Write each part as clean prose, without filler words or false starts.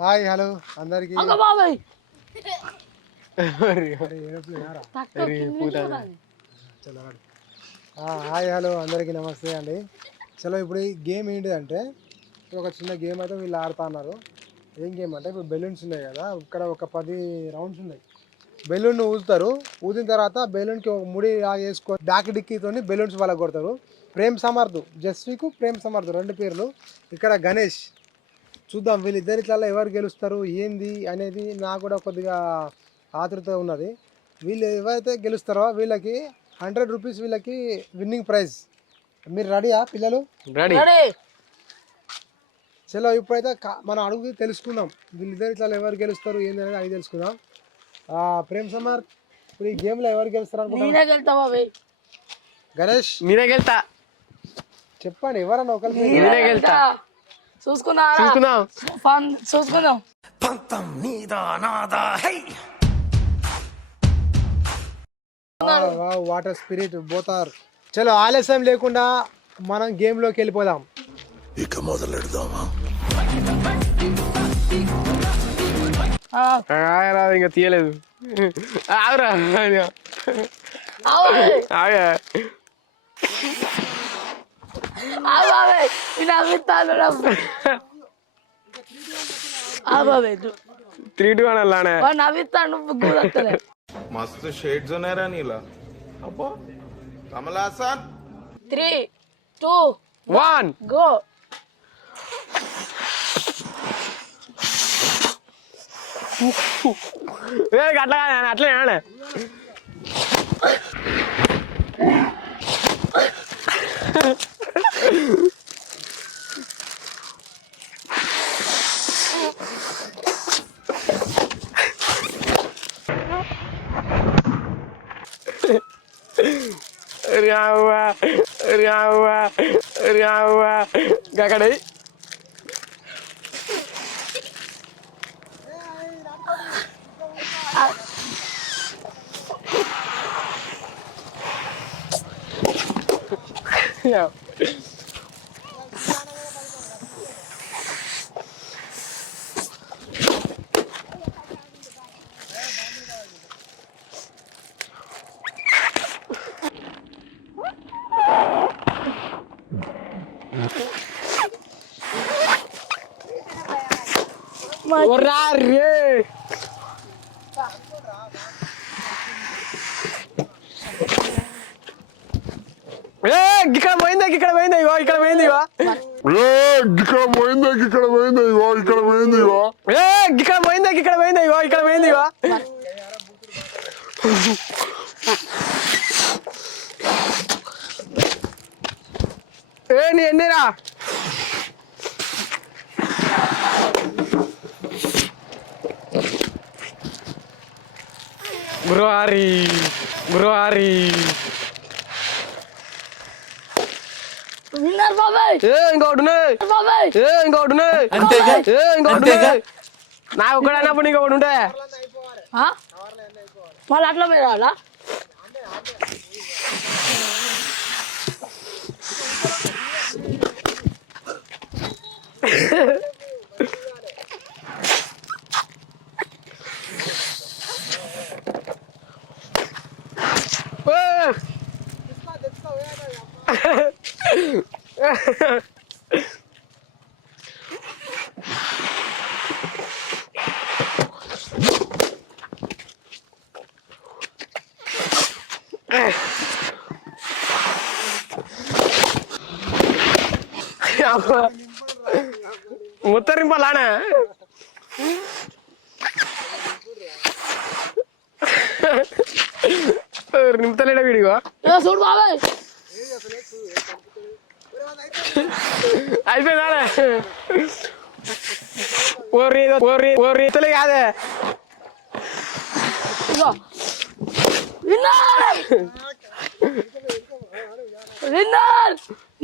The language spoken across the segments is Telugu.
హాయ్ హలో అందరికి హాయ్ హలో అందరికి నమస్తే అండి. చలో ఇప్పుడు ఈ గేమ్ ఏంటిదంటే ఒక చిన్న గేమ్ అయితే వీళ్ళు ఆడుతున్నారు. ఏం గేమ్ అంటే ఇప్పుడు బెలూన్స్ ఉన్నాయి కదా, ఇక్కడ ఒక 10 రౌండ్స్ ఉన్నాయి. బెలూన్ ఊదుతారు, ఊదిన తర్వాత బెలూన్కి ఒక ముడి వేసుకొని బ్యాక్ డిక్కీతో బెలూన్స్ వాళ్ళకి కొడతారు. ప్రేమ్ సమర్థ్, జస్వికు ప్రేమ్ సమర్థ్ 2 పేర్లు. ఇక్కడ గణేష్. చూద్దాం వీళ్ళిద్దరిట్లలో ఎవరు గెలుస్తారు ఏంది అనేది నాకు కూడా కొద్దిగా ఆతృత ఉన్నది. వీళ్ళు ఎవరైతే గెలుస్తారో వీళ్ళకి 100 రూపీస్ వీళ్ళకి విన్నింగ్ ప్రైజ్. మీరు రెడీయా పిల్లలు? రెడీ. చలో ఇప్పుడైతే మనం అడుగు తెలుసుకుందాం వీళ్ళిద్దరిట్లలో ఎవరు గెలుస్తారు ఏంది అనేది అది తెలుసుకుందాం. ప్రేమ్ సమర్థ్, ఇప్పుడు ఈ గేమ్లో ఎవరు గెలుస్తారు అనుకుంటున్నారు? గణేష్ మీరే గెలుతా. చెప్పండి ఎవరన్నా ఒకరికి. మీరే గెలుతా. చూసుకుందాం. Water spirit both. చలో ఆలస్యం లేకుండా మనం గేమ్ లోకి వెళ్ళిపోదాం. ఇక మొదలెడదామా? ఇంకా తీయలేదు. ఆగురా मस्त शेड्स होणार नीला अप्पा कमला हसन 3, 2, 1 go. అట్లా అట్లే గకడై ఇక్కడ పోయిందా ఇక్కడ పోయిందా ఇవో ఇక్కడ పోయింది ఇవా ఇక్కడ పోయిందా ఇక్కడ పోయిందా ఇవో ఇక్కడ పోయింది ఇవో ఇక్కడ పోయిందా ఇక్కడ పోయిందా ఇవో ఇక్కడ పోయింది ఇవా నీ ఎన్నిరా గురువారి ఇంకోటి నాకు ఒకటి అన్నప్పుడు ఇంకొకటి ఉంటే వాళ్ళు అట్లా మీద రావాలా? ముత్తరింపాలానా నింపుతలేడా వీడిగో చూడు బాబాయ్ అయిపోయిందా ఓరీ కాదే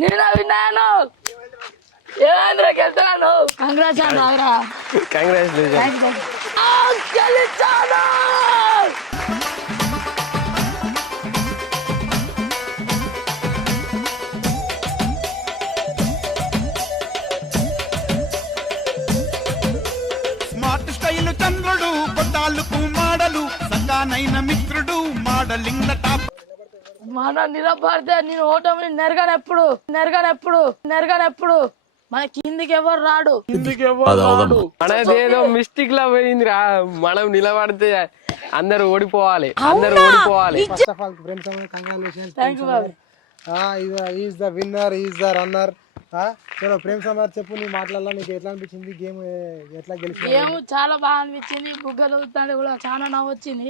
నేను విన్నాను. ఏమైందిరా గెలుతున్నాను? కంగ్రాట్స్ గెలిచాను. తాలూకు మాడలు సగానైన మిత్రుడు మోడలింగ్ ద టాప్ మన నిలబడితే నేను ఓటమి నెరగనెప్పుడు మన కిందికి ఎవరు రాడు. మనదేదో మిస్టేక్ లా పోయిందిరా. మనం నిలబడితే అందరు ఓడిపోవాలి. First of all friends congratulations. Is the winner, is the runner. చలో ప్రేమ్ సమర్ చెప్పు, నీ మాటలలో నీకు ఎట్లా అనిపించింది గేమ్, ఎట్లా గెలిచింది? గేమ్ చాలా బాగా అనిపించింది. బుగ్గలు ఊపుతాంటే కూడా చాలా నవ్వు వచ్చింది.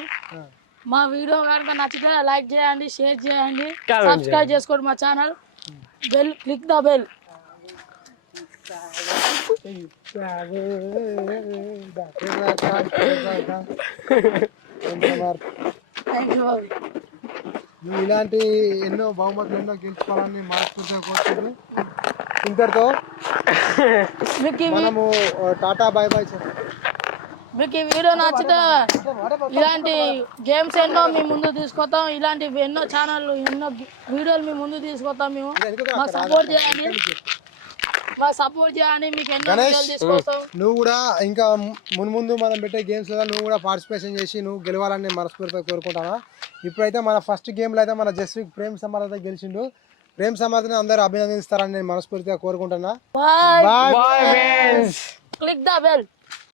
మా వీడియో కనుక నచ్చితే లైక్ చేయండి, షేర్ చేయండి, సబ్స్క్రైబ్ చేసుకోండి మా channel. Bell click the bell. నువ్వు ఇలాంటి ఎన్నో బహుమతులు ఎన్నో గెలుచుకోవాలని మనస్ఫూర్తిగా కోరుకుంటూ ఇంతటితో మనము టాటా బై బై చెప్పాలి. మీకు ఈ వీడియో నచ్చితే ఇలాంటి గేమ్స్ ఎన్నో మీ ముందు తీసుకొస్తాం. ఇలాంటి ఎన్నో ఛానళ్ళు ఎన్నో వీడియోలు మీ ముందు తీసుకొస్తాం. మేము మాకు సపోర్ట్ చేయండి, మీకు ఎన్నో వీడియోలు తీసుకొస్తాం. నువ్వు కూడా ఇంకా ముందు మనం పెట్టే గేమ్స్ లో నువ్వు కూడా పార్టిసిపేషన్ చేసి నువ్వు గెలవాలని మనస్ఫూర్తిగా కోరుకుంటానా. ఇప్పుడైతే మన ఫస్ట్ గేమ్లో అయితే మన జస్విక్ ప్రేమ్ సమర్ అయితే గెలిచిండు. ప్రేమ్ సమర్ని అందరూ అభినందిస్తారని నేను మనస్ఫూర్తిగా కోరుకుంటున్నా. బాయ్. Click the bell.